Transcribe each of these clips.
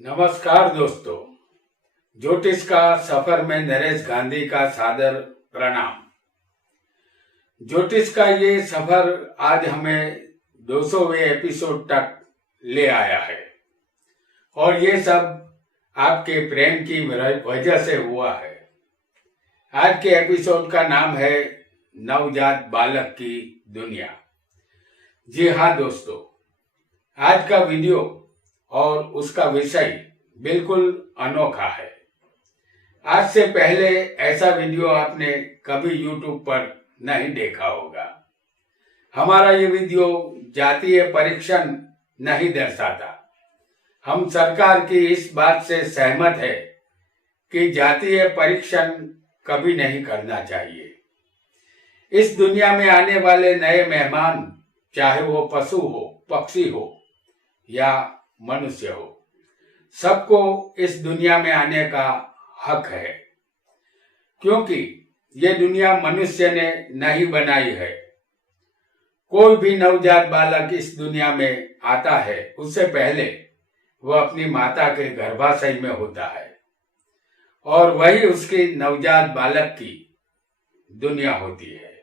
नमस्कार दोस्तों, ज्योतिष का सफर में नरेश गांधी का सादर प्रणाम। ज्योतिष का ये सफर आज हमें 200वें एपिसोड तक ले आया है और ये सब आपके प्रेम की वजह से हुआ है। आज के एपिसोड का नाम है नवजात बालक की दुनिया। जी हाँ दोस्तों, आज का वीडियो और उसका विषय बिल्कुल अनोखा है। आज से पहले ऐसा वीडियो आपने कभी YouTube पर नहीं देखा होगा। हमारा ये वीडियो जातीय परीक्षण नहीं दर्शाता। हम सरकार की इस बात से सहमत है कि जातीय परीक्षण कभी नहीं करना चाहिए। इस दुनिया में आने वाले नए मेहमान, चाहे वो पशु हो, पक्षी हो या मनुष्य हो, सबको इस दुनिया में आने का हक है, क्योंकि ये दुनिया मनुष्य ने नहीं बनाई है। कोई भी नवजात बालक इस दुनिया में आता है, उससे पहले वह अपनी माता के गर्भाशय में होता है और वही उसकी नवजात बालक की दुनिया होती है।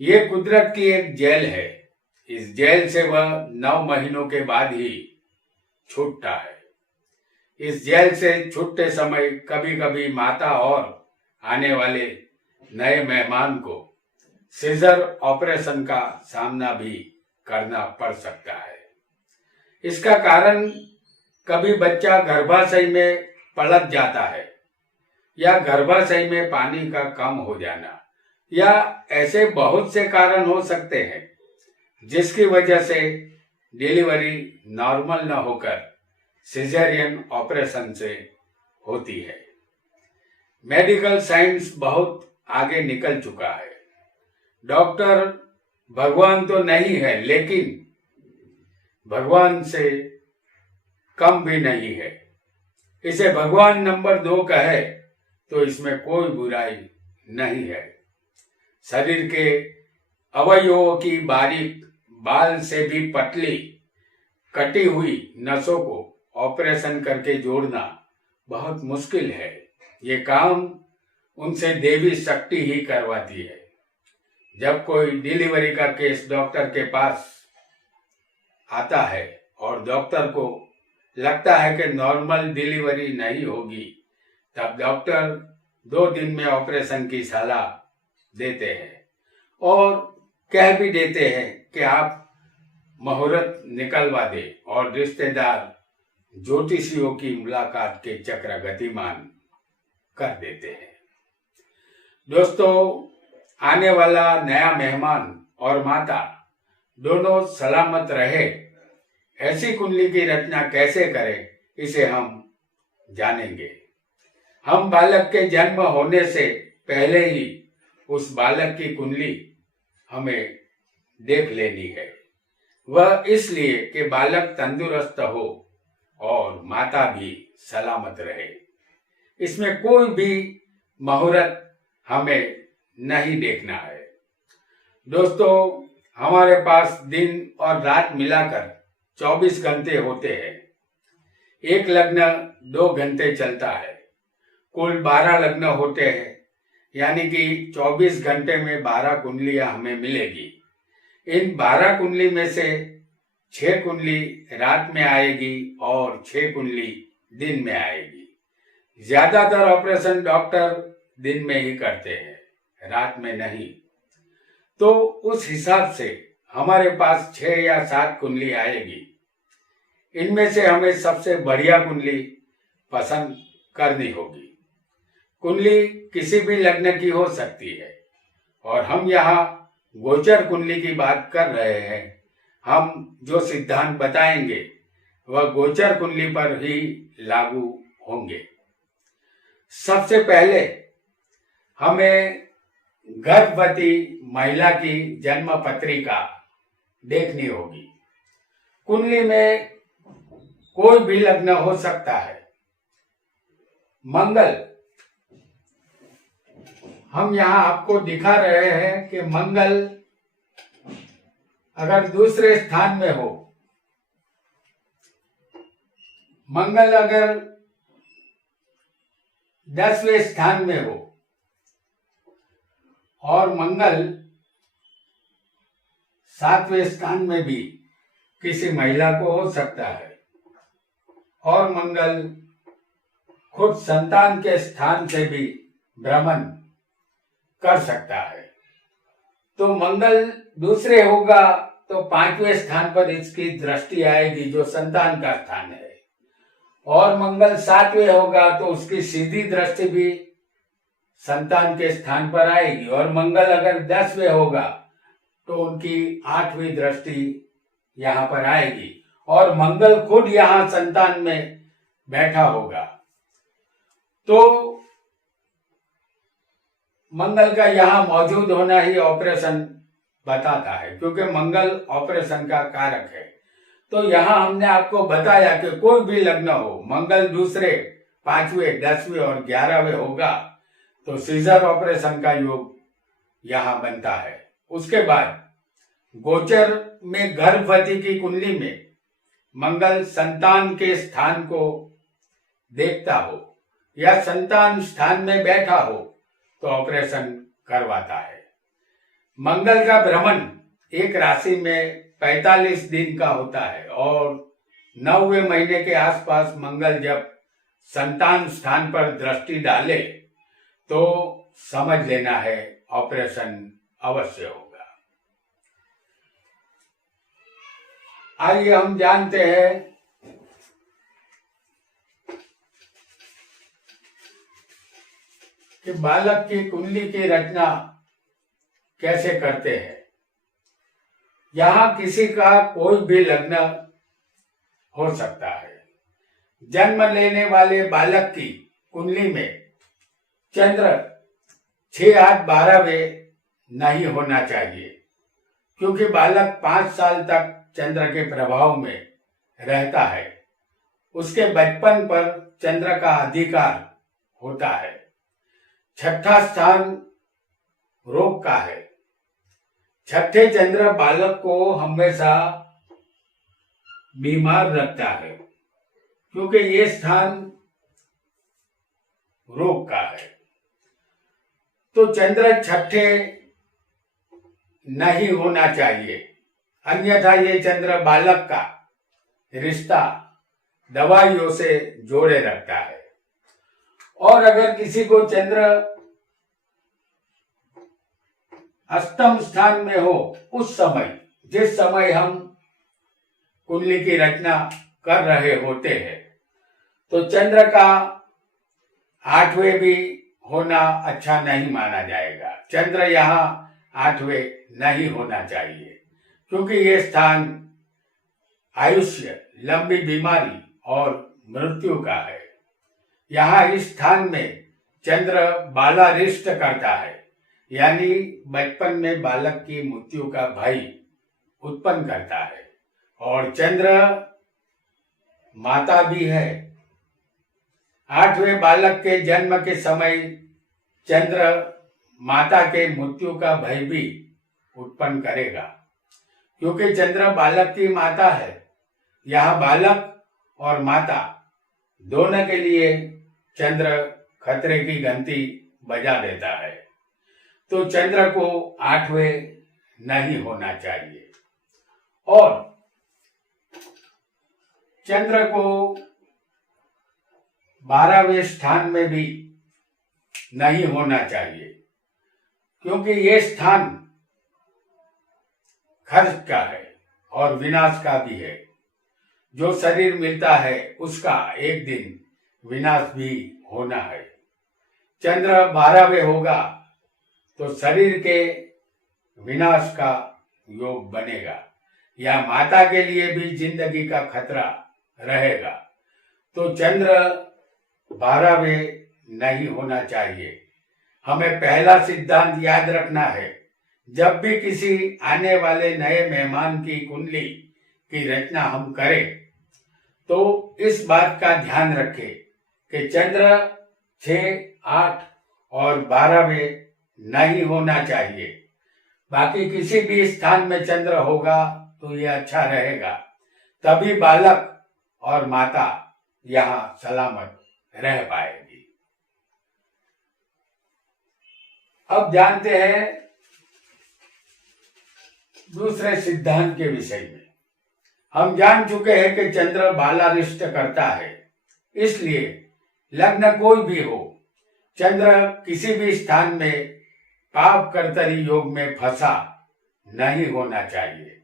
ये कुदरत की एक जेल है। इस जेल से वह 9 महीनों के बाद ही छूटता है। इस जेल से छूटते समय कभी कभी माता और आने वाले नए मेहमान को सीजर ऑपरेशन का सामना भी करना पड़ सकता है। इसका कारण कभी बच्चा गर्भाशय में पलट जाता है या गर्भाशय में पानी का कम हो जाना, या ऐसे बहुत से कारण हो सकते हैं जिसकी वजह से डिलीवरी नॉर्मल न होकर सिजेरियन ऑपरेशन से होती है। मेडिकल साइंस बहुत आगे निकल चुका है। डॉक्टर भगवान तो नहीं है, लेकिन भगवान से कम भी नहीं है। इसे भगवान नंबर 2 कहे तो इसमें कोई बुराई नहीं है। शरीर के अवयवों की बारीक, बाल से भी पतली कटी हुई नसों को ऑपरेशन करके जोड़ना बहुत मुश्किल है। ये काम उनसे देवी शक्ति ही करवाती है। जब कोई डिलीवरी का केस डॉक्टर के पास आता है और डॉक्टर को लगता है कि नॉर्मल डिलीवरी नहीं होगी, तब डॉक्टर 2 दिन में ऑपरेशन की सलाह देते हैं और कह भी देते हैं कि आप मुहूर्त निकलवा दे और रिश्तेदार ज्योतिषियों की मुलाकात के चक्र गतिमान कर देते हैं। दोस्तों, आने वाला नया मेहमान और माता दोनों सलामत रहे, ऐसी कुंडली की रचना कैसे करें, इसे हम जानेंगे। हम बालक के जन्म होने से पहले ही उस बालक की कुंडली हमें देख लेनी है। वह इसलिए कि बालक तंदुरुस्त हो और माता भी सलामत रहे। इसमें कोई भी मुहूर्त हमें नहीं देखना है। दोस्तों, हमारे पास दिन और रात मिलाकर 24 घंटे होते हैं। एक लग्न 2 घंटे चलता है। कुल 12 लग्न होते हैं, यानी कि 24 घंटे में 12 कुंडलियां हमें मिलेगी। इन 12 कुंडली में से 6 कुंडली रात में आएगी और 6 कुंडली दिन में आएगी। ज्यादातर ऑपरेशन डॉक्टर दिन में ही करते हैं, रात में नहीं। तो उस हिसाब से हमारे पास 6 या 7 कुंडली आएगी। इनमें से हमें सबसे बढ़िया कुंडली पसंद करनी होगी। कुंडली किसी भी लग्न की हो सकती है और हम यहाँ गोचर कुंडली की बात कर रहे हैं। हम जो सिद्धांत बताएंगे वह गोचर कुंडली पर ही लागू होंगे। सबसे पहले हमें गर्भवती महिला की जन्म पत्रिका देखनी होगी। कुंडली में कोई भी लग्न हो सकता है। मंगल, हम यहाँ आपको दिखा रहे हैं कि मंगल अगर दूसरे स्थान में हो, मंगल अगर 10वें स्थान में हो और मंगल 7वें स्थान में भी किसी महिला को हो सकता है, और मंगल खुद संतान के स्थान से भी भ्रमण कर सकता है, तो मंगल दूसरे होगा तो 5वें स्थान पर इसकी दृष्टि आएगी जो संतान का स्थान है, और मंगल 7वें होगा तो उसकी सीधी दृष्टि भी संतान के स्थान पर आएगी, और मंगल अगर 10वें होगा तो उनकी 8वीं दृष्टि यहाँ पर आएगी, और मंगल खुद यहाँ संतान में बैठा होगा। तो मंगल का यहाँ मौजूद होना ही ऑपरेशन बताता है, क्योंकि मंगल ऑपरेशन का कारक है। तो यहाँ हमने आपको बताया कि कोई भी लग्न हो, मंगल दूसरे, 5वें, 10वें और 11वें होगा तो सीजर ऑपरेशन का योग यहाँ बनता है। उसके बाद गोचर में गर्भवती की कुंडली में मंगल संतान के स्थान को देखता हो या संतान स्थान में बैठा हो तो ऑपरेशन करवाता है। मंगल का भ्रमण एक राशि में 45 दिन का होता है, और 9वें महीने के आसपास मंगल जब संतान स्थान पर दृष्टि डाले तो समझ लेना है ऑपरेशन अवश्य होगा। आइए हम जानते हैं कि बालक की कुंडली की रचना कैसे करते हैं। यहाँ किसी का कोई भी लग्न हो सकता है। जन्म लेने वाले बालक की कुंडली में चंद्र 6, 8, 12वें नहीं होना चाहिए, क्योंकि बालक 5 साल तक चंद्र के प्रभाव में रहता है। उसके बचपन पर चंद्र का अधिकार होता है। 6ठा स्थान रोग का है। 6ठे चंद्र बालक को हमेशा बीमार रखता है, क्योंकि ये स्थान रोग का है। तो चंद्र 6ठे नहीं होना चाहिए, अन्यथा ये चंद्र बालक का रिश्ता दवाइयों से जोड़े रखता है। और अगर किसी को चंद्र अष्टम स्थान में हो, उस समय जिस समय हम कुंडली की रचना कर रहे होते हैं, तो चंद्र का 8वें भी होना अच्छा नहीं माना जाएगा। चंद्र यहाँ 8वें नहीं होना चाहिए, क्योंकि ये स्थान आयुष्य, लंबी बीमारी और मृत्यु का है। यहाँ इस स्थान में चंद्र बालारिष्ट करता है, यानी बचपन में बालक की मृत्यु का भय उत्पन्न करता है। और चंद्र माता भी है। 8वें बालक के जन्म के समय चंद्र माता के मृत्यु का भय भी उत्पन्न करेगा, क्योंकि चंद्र बालक की माता है। यहाँ बालक और माता दोनों के लिए चंद्र खतरे की घंटी बजा देता है। तो चंद्र को 8वें नहीं होना चाहिए, और चंद्र को 12वें स्थान में भी नहीं होना चाहिए, क्योंकि ये स्थान खर्च का है और विनाश का भी है। जो शरीर मिलता है उसका एक दिन विनाश भी होना है। चंद्र 12वें होगा तो शरीर के विनाश का योग बनेगा, या माता के लिए भी जिंदगी का खतरा रहेगा। तो चंद्र 12वें नहीं होना चाहिए। हमें पहला सिद्धांत याद रखना है, जब भी किसी आने वाले नए मेहमान की कुंडली की रचना हम करें तो इस बात का ध्यान रखें कि चंद्र 6, 8 और 12वें नहीं होना चाहिए। बाकी किसी भी स्थान में चंद्र होगा तो ये अच्छा रहेगा। तभी बालक और माता यहाँ सलामत रह पाएगी। अब जानते हैं दूसरे सिद्धांत के विषय में। हम जान चुके हैं कि चंद्र बालारिष्ट करता है, इसलिए लग्न कोई भी हो, चंद्र किसी भी स्थान में पाप कर्तरी योग में फंसा नहीं होना चाहिए।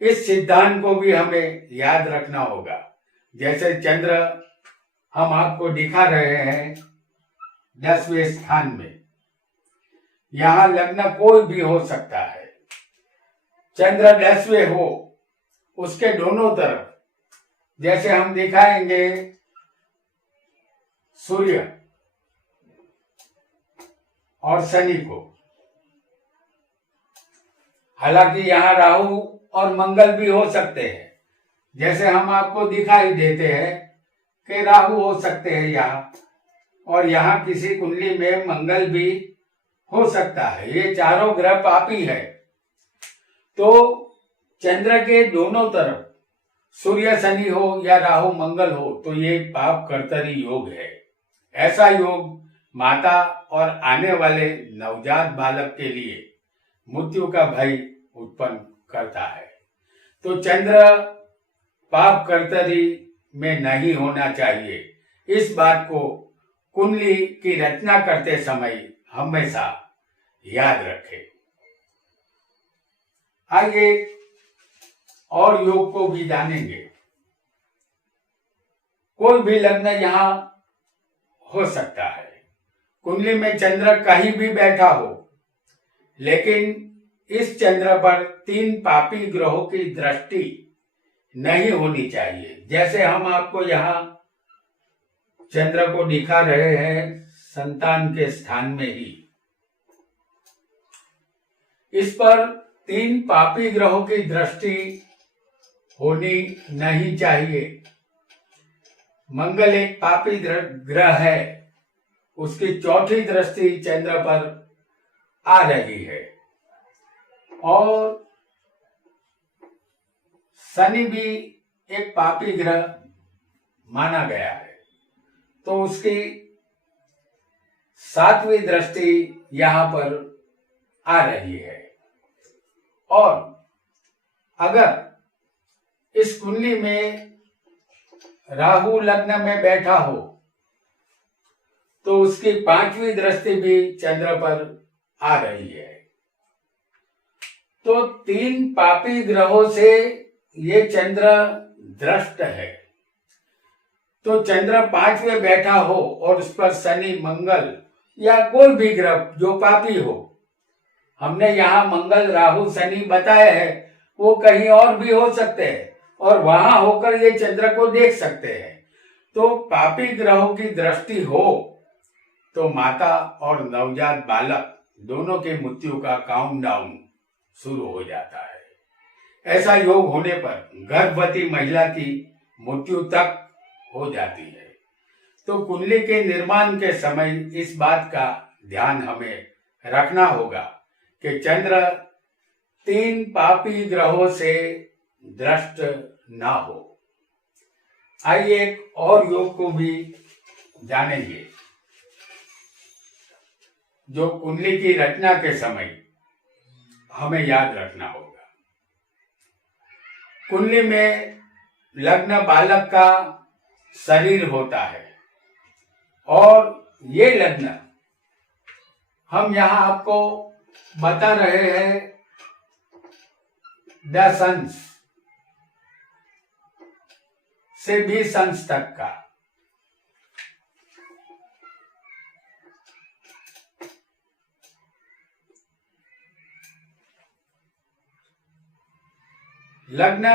इस सिद्धांत को भी हमें याद रखना होगा। जैसे चंद्र हम आपको दिखा रहे हैं 10वें स्थान में, यहाँ लग्न कोई भी हो सकता है। चंद्र 10वें हो, उसके दोनों तरफ जैसे हम दिखाएंगे सूर्य और शनि को, हालांकि यहाँ राहु और मंगल भी हो सकते हैं। जैसे हम आपको दिखाई देते हैं कि राहु हो सकते हैं यहाँ, और यहाँ किसी कुंडली में मंगल भी हो सकता है। ये चारों ग्रह पापी है। तो चंद्र के दोनों तरफ सूर्य शनि हो या राहु मंगल हो तो ये पाप कर्तरी योग है। ऐसा योग माता और आने वाले नवजात बालक के लिए मृत्यु का भय उत्पन्न करता है। तो चंद्र पाप कर्तरी में नहीं होना चाहिए। इस बात को कुंडली की रचना करते समय हमेशा याद रखें। आइए और योग को भी जानेंगे। कोई भी लग्न यहाँ हो सकता है। कुंडली में चंद्र कहीं भी बैठा हो, लेकिन इस चंद्र पर 3 पापी ग्रहों की दृष्टि नहीं होनी चाहिए। जैसे हम आपको यहाँ चंद्र को दिखा रहे हैं संतान के स्थान में ही, इस पर 3 पापी ग्रहों की दृष्टि होनी नहीं चाहिए। मंगल एक पापी ग्रह है, उसकी चौथी दृष्टि चंद्र पर आ रही है, और शनि भी एक पापी ग्रह माना गया है, तो उसकी 7वीं दृष्टि यहाँ पर आ रही है। और अगर इस कुंडली में राहु लग्न में बैठा हो तो उसकी 5वीं दृष्टि भी चंद्र पर आ रही है। तो 3 पापी ग्रहों से ये चंद्र दृष्ट है। तो चंद्र 5वें बैठा हो और उस पर शनि मंगल या कोई भी ग्रह जो पापी हो, हमने यहाँ मंगल राहु शनि बताए हैं, वो कहीं और भी हो सकते हैं और वहां होकर ये चंद्र को देख सकते हैं। तो पापी ग्रहों की दृष्टि हो तो माता और नवजात बालक दोनों के मृत्यु का काउंटडाउन शुरू हो जाता है। ऐसा योग होने पर गर्भवती महिला की मृत्यु तक हो जाती है। तो कुंडली के निर्माण के समय इस बात का ध्यान हमें रखना होगा कि चंद्र 3 पापी ग्रहों से दृष्ट ना हो। आइए एक और योग को भी जानेंगे जो कुंडली की रचना के समय हमें याद रखना होगा। कुंडली में लग्न बालक का शरीर होता है, और ये लग्न हम यहाँ आपको बता रहे हैं 10 अंश से 20 अंश तक का। लग्न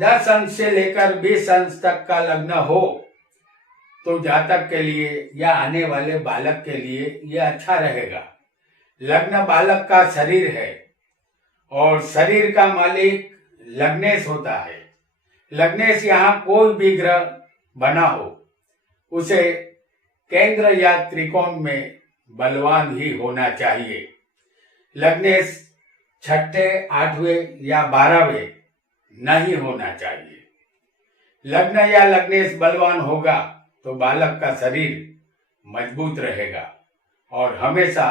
10 अंश से लेकर 20 अंश तक का लग्न हो तो जातक के लिए या आने वाले बालक के लिए यह अच्छा रहेगा। लग्न बालक का शरीर है और शरीर का मालिक लग्नेश होता है। लग्नेश यहाँ कोई भी ग्रह बना हो, उसे केंद्र या त्रिकोण में बलवान ही होना चाहिए। लग्नेश 6ठे, 8वें या 12वें नहीं होना चाहिए। लग्न या लग्नेश बलवान होगा तो बालक का शरीर मजबूत रहेगा और हमेशा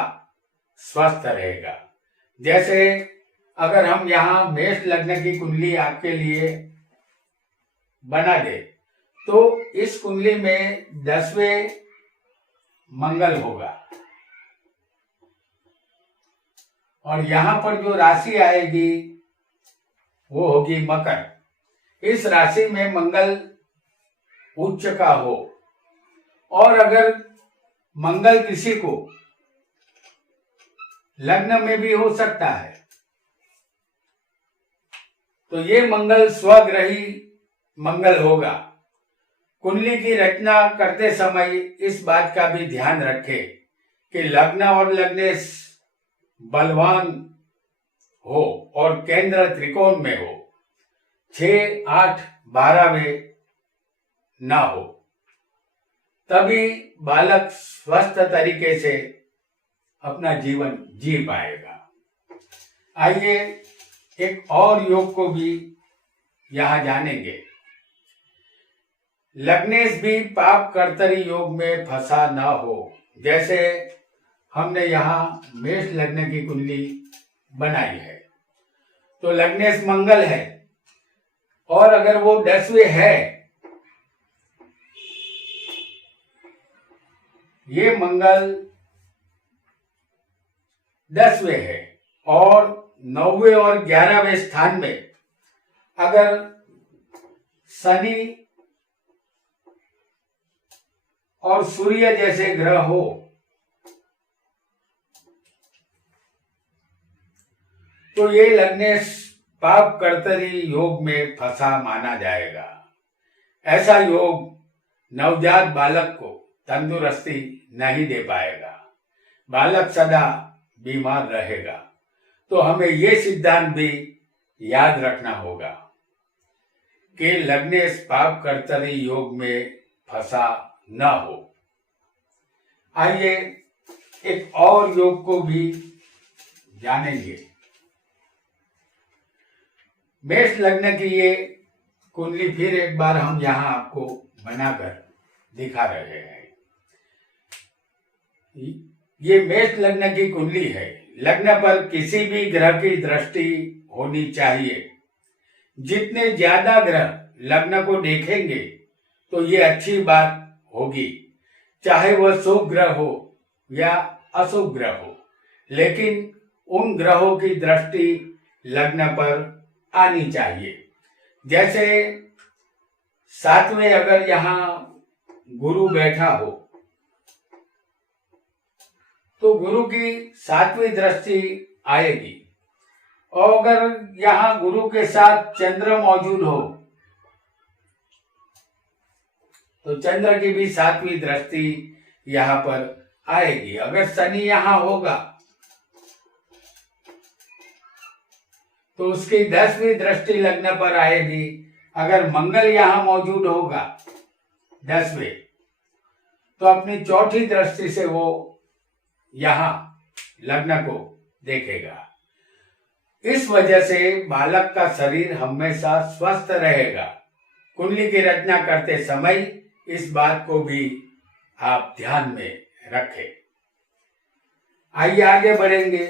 स्वस्थ रहेगा। जैसे अगर हम यहाँ मेष लग्न की कुंडली आपके लिए बना दे तो इस कुंडली में 10वें मंगल होगा और यहाँ पर जो राशि आएगी वो होगी मकर। इस राशि में मंगल उच्च का हो और अगर मंगल किसी को लग्न में भी हो सकता है तो ये मंगल स्वग्रही मंगल होगा। कुंडली की रचना करते समय इस बात का भी ध्यान रखें कि लग्न और लग्नेश बलवान हो और केंद्र त्रिकोण में हो, 6, 8, 12वें ना हो, तभी बालक स्वस्थ तरीके से अपना जीवन जी पाएगा। आइए एक और योग को भी यहां जानेंगे। लग्नेश भी पाप कर्तरी योग में फंसा ना हो। जैसे हमने यहाँ मेष लग्न की कुंडली बनाई है तो लग्नेश मंगल है और अगर वो 10वें है, ये मंगल 10वें है और 9वें और 11वें स्थान में अगर शनि और सूर्य जैसे ग्रह हो तो ये लग्नेश पाप कर्तरी योग में फंसा माना जाएगा। ऐसा योग नवजात बालक को तंदुरुस्ती नहीं दे पाएगा, बालक सदा बीमार रहेगा। तो हमें ये सिद्धांत भी याद रखना होगा कि लग्नेश पाप कर्तरी योग में फंसा न हो। आइए एक और योग को भी जानेंगे। मेष लग्न की ये कुंडली फिर एक बार हम यहाँ आपको बनाकर दिखा रहे हैं। ये मेष लग्न की कुंडली है। लग्न पर किसी भी ग्रह की दृष्टि होनी चाहिए। जितने ज्यादा ग्रह लग्न को देखेंगे तो ये अच्छी बात होगी, चाहे वह शुभ ग्रह हो या अशुभ ग्रह हो, लेकिन उन ग्रहों की दृष्टि लग्न पर आनी चाहिए। जैसे 7वें अगर यहाँ गुरु बैठा हो तो गुरु की 7वीं दृष्टि आएगी और अगर यहाँ गुरु के साथ चंद्र मौजूद हो तो चंद्र की भी 7वीं दृष्टि यहाँ पर आएगी। अगर शनि यहाँ होगा तो उसकी 10वीं दृष्टि लग्न पर आएगी। अगर मंगल यहाँ मौजूद होगा 10वें तो अपनी चौथी दृष्टि से वो यहाँ लग्न को देखेगा। इस वजह से बालक का शरीर हमेशा स्वस्थ रहेगा। कुंडली की रचना करते समय इस बात को भी आप ध्यान में रखें। आइए आगे बढ़ेंगे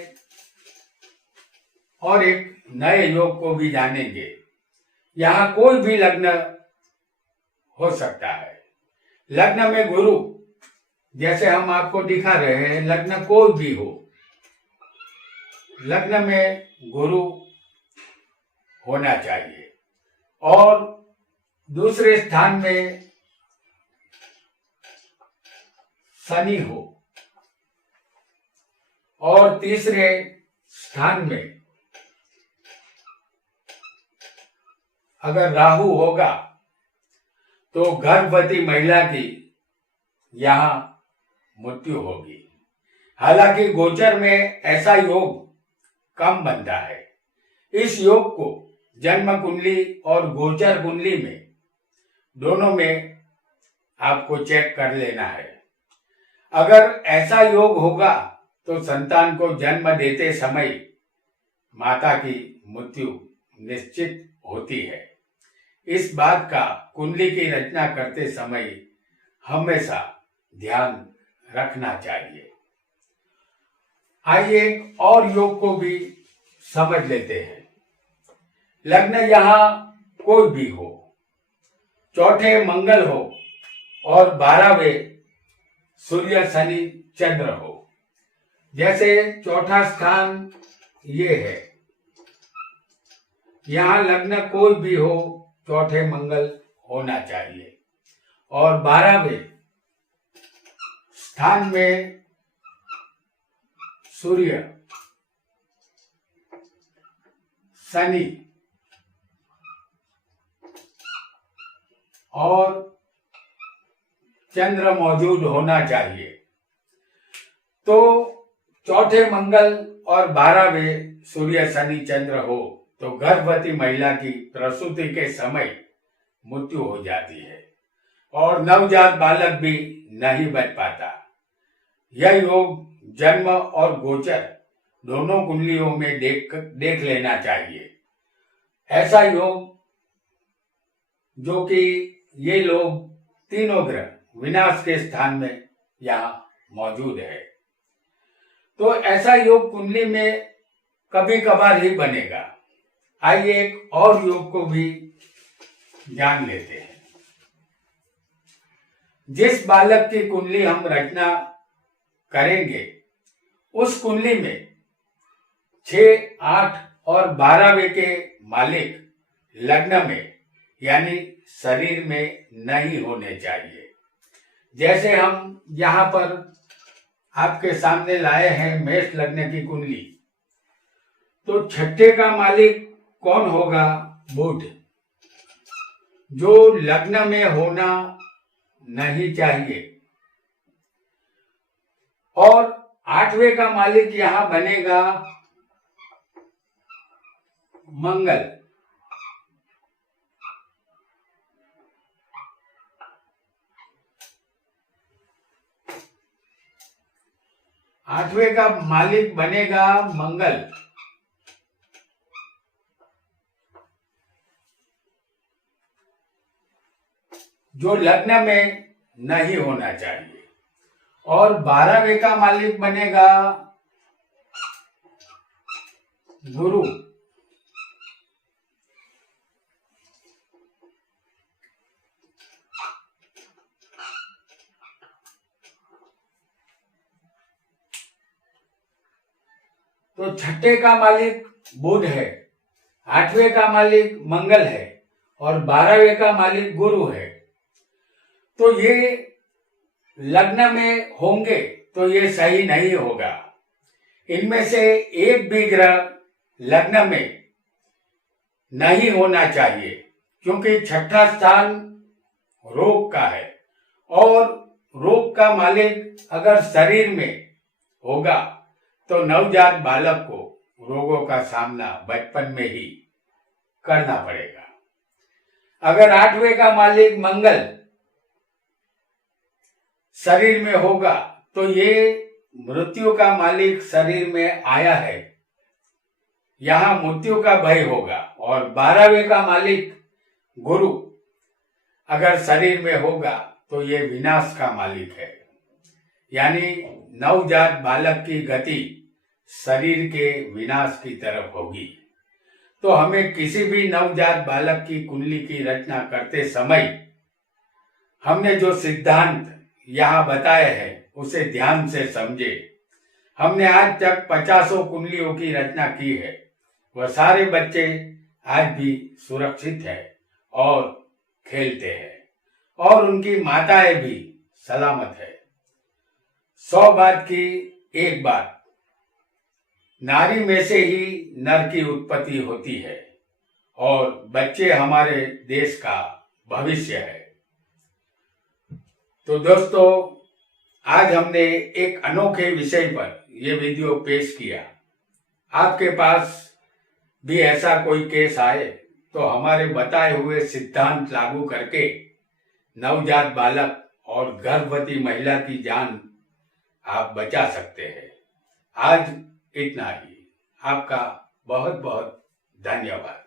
और एक नए योग को भी जानेंगे। यहाँ कोई भी लग्न हो सकता है। लग्न में गुरु, जैसे हम आपको दिखा रहे हैं, लग्न कोई भी हो, लग्न में गुरु होना चाहिए और दूसरे स्थान में शनि हो और तीसरे स्थान में अगर राहु होगा तो गर्भवती महिला की यहाँ मृत्यु होगी। हालांकि गोचर में ऐसा योग कम बनता है। इस योग को जन्म कुंडली और गोचर कुंडली में दोनों में आपको चेक कर लेना है। अगर ऐसा योग होगा तो संतान को जन्म देते समय माता की मृत्यु निश्चित होती है। इस बात का कुंडली की रचना करते समय हमेशा ध्यान रखना चाहिए। आइए एक और योग को भी समझ लेते हैं। लग्न यहाँ कोई भी हो, चौथे मंगल हो और 12वें सूर्य शनि चंद्र हो। जैसे चौथा स्थान ये है, यहाँ लग्न कोई भी हो, चौथे मंगल होना चाहिए और 12वें स्थान में सूर्य शनि और चंद्र मौजूद होना चाहिए। तो चौथे मंगल और 12वें सूर्य शनि चंद्र हो तो गर्भवती महिला की प्रसूति के समय मृत्यु हो जाती है और नवजात बालक भी नहीं बच पाता। यह योग जन्म और गोचर दोनों कुंडलियों में देख लेना चाहिए। ऐसा योग जो कि ये लोग तीनों ग्रह विनाश के स्थान में यहाँ मौजूद है, तो ऐसा योग कुंडली में कभी कभार ही बनेगा। आइए एक और योग को भी जान लेते हैं। जिस बालक की कुंडली हम रचना करेंगे उस कुंडली में 6, 8 और 12वें के मालिक लग्न में यानी शरीर में नहीं होने चाहिए। जैसे हम यहाँ पर आपके सामने लाए हैं मेष लग्न की कुंडली, तो छठे का मालिक कौन होगा? बुध, जो लग्न में होना नहीं चाहिए। और 8वें का मालिक यहां बनेगा मंगल। आठवें का मालिक बनेगा मंगल। जो लग्न में नहीं होना चाहिए। और 12वें का मालिक बनेगा गुरु। तो छठे का मालिक बुध है, 8वें का मालिक मंगल है और 12वें का मालिक गुरु है। तो ये लग्न में होंगे तो ये सही नहीं होगा। इनमें से एक भी ग्रह लग्न में नहीं होना चाहिए, क्योंकि छठा स्थान रोग का है और रोग का मालिक अगर शरीर में होगा तो नवजात बालक को रोगों का सामना बचपन में ही करना पड़ेगा। अगर 8वें का मालिक मंगल शरीर में होगा तो ये मृत्यु का मालिक शरीर में आया है, यहां मृत्यु का भय होगा। और 12वें का मालिक गुरु अगर शरीर में होगा तो ये विनाश का मालिक है, यानी नवजात बालक की गति शरीर के विनाश की तरफ होगी। तो हमें किसी भी नवजात बालक की कुंडली की रचना करते समय हमने जो सिद्धांत यहाँ बताए हैं उसे ध्यान से समझे। हमने आज तक 50 कुंडलियों की रचना की है। वह सारे बच्चे आज भी सुरक्षित हैं और खेलते हैं और उनकी माताएं भी सलामत है। 100 बात की एक बात, नारी में से ही नर की उत्पत्ति होती है और बच्चे हमारे देश का भविष्य है। तो दोस्तों, आज हमने एक अनोखे विषय पर यह वीडियो पेश किया। आपके पास भी ऐसा कोई केस आए तो हमारे बताए हुए सिद्धांत लागू करके नवजात बालक और गर्भवती महिला की जान आप बचा सकते हैं। आज इतना ही। आपका बहुत बहुत धन्यवाद।